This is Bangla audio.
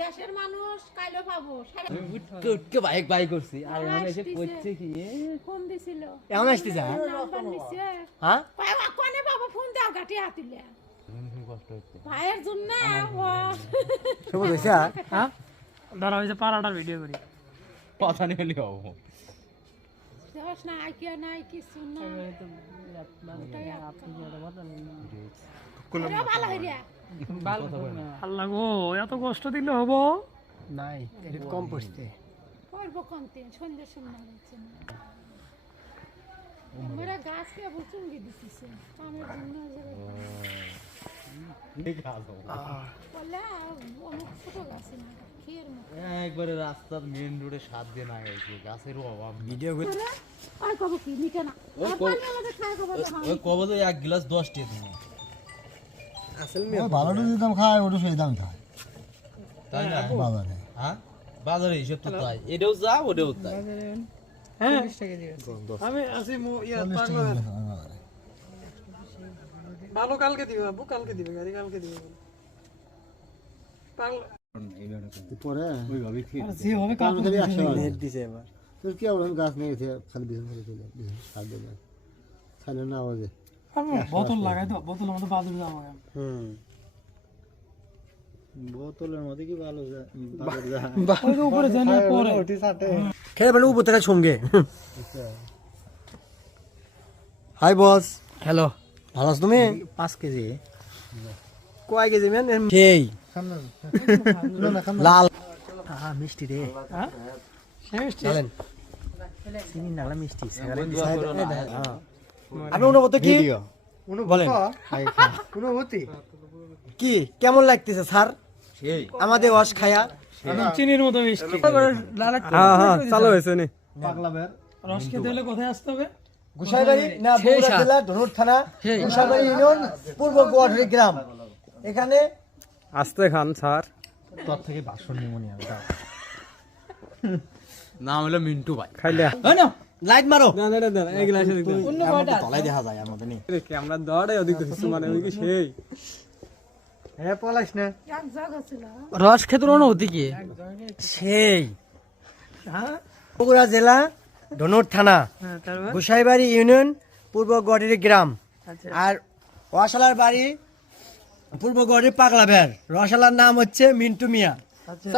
দেশের মানুষ কাইলো পাবো বাইক বাই করছি আর এখন এসে করছে কি ফোন দিছিল এখন আসতে যা হ্যাঁ কোনে বাবা ফোন দাও গাটি হাতিলে কষ্ট হচ্ছে ভাইয়ের জন্য শুভ দশা হ্যাঁ দাঁড়া হইছে পাড়াটার ভিডিও করি কথা নেই হলে হবো দেশ না আইকিয়া নাই কিছু না ভালো হইয়া আল্লাহ গো এত কষ্ট দিলে হবো নাই এটা কম পড়ছে পড়বো কমতে সন্ধ্যের সময় হচ্ছে না আমরা গাছকে বুচুঙ্গি দিতেছে কামের জন্য বলে অনেক ছোট গাছ না খেয়ের মতো একবারে রাস্তার মেইন রোডে 7 দিন আগে গেছে গাছের অভাব ভিডিও আর কব কি নিকে না আর পানি আমাদের খায় কব ওই কবলে এক গ্লাস 10 টাকা দিন আসল মে ভালোটা দিতাম খায় ওটা সেই দাম খায় তাই না বাজারে হ্যাঁ বাজারে হিসাব তো তাই এটাও যা ওটাও তাই হ্যাঁ আমি আসি পাগলা ভালো কালকে দিবে বাবু কালকে দিবে গাড়ি কালকে দিবে পাগলা পরে ওইভাবে জি হবে কাল খালি 100 নেট দিছে এবার তোর কি আবার গাছ নেই খালি বিছানা করে চলে সার দেবে খালি না আওয়াজে বোতল লাগাই তো বোতলের মধ্যে বাদুর যাওয়া বোতলের মধ্যে কি ভালো যায় বাজার যায় ওই উপরে জানা পরে ওটি সাথে খেয়ে বলে উপর থেকে সঙ্গে হাই বস হ্যালো ভালো আছো তুমি 5 কেজি কয় কেজি মেন সেই লাল মিষ্টি রে হ্যাঁ মিষ্টি চিনি নালা মিষ্টি আমি অনুভূতি কি বলেন অনুভূতি কি কেমন লাগতেছে স্যার সেই আমাদের ওয়াশ খায়া চিনির মতো মিষ্টি হ্যাঁ হ্যাঁ চালু হয়েছে নি পাগলা বের রস খেতে হলে কোথায় আসতে হবে গোসাইবাড়ি না বগুড়া জেলা ধনুর থানা গোসাইবাড়ি ইউনিয়ন পূর্ব গোয়ালহাটি গ্রাম এখানে আস্তে খান স্যার তোর থেকে বাসন নিমোনিয়া নাম হলো মিন্টু ভাই খাইলে না লাইট মারো না না না এই গ্লাসে দিতে তলাই দেখা যায় আমাদের নি ক্যামেরা দড়ে ওদিক কিছু মানে ওই কি সেই হ্যাঁ পলাইস না এক জায়গা ছিল রস খেতে অনুভূতি কি সেই বগুড়া জেলা ধনুর থানা হ্যাঁ তারপর গোসাইবাড়ি ইউনিয়ন পূর্ব গোয়ালহাটি গ্রাম আচ্ছা আর রসালার বাড়ি পূর্ব গোয়ালহাটি পাগলা বের রসালার নাম হচ্ছে মিন্টু মিয়া আচ্ছা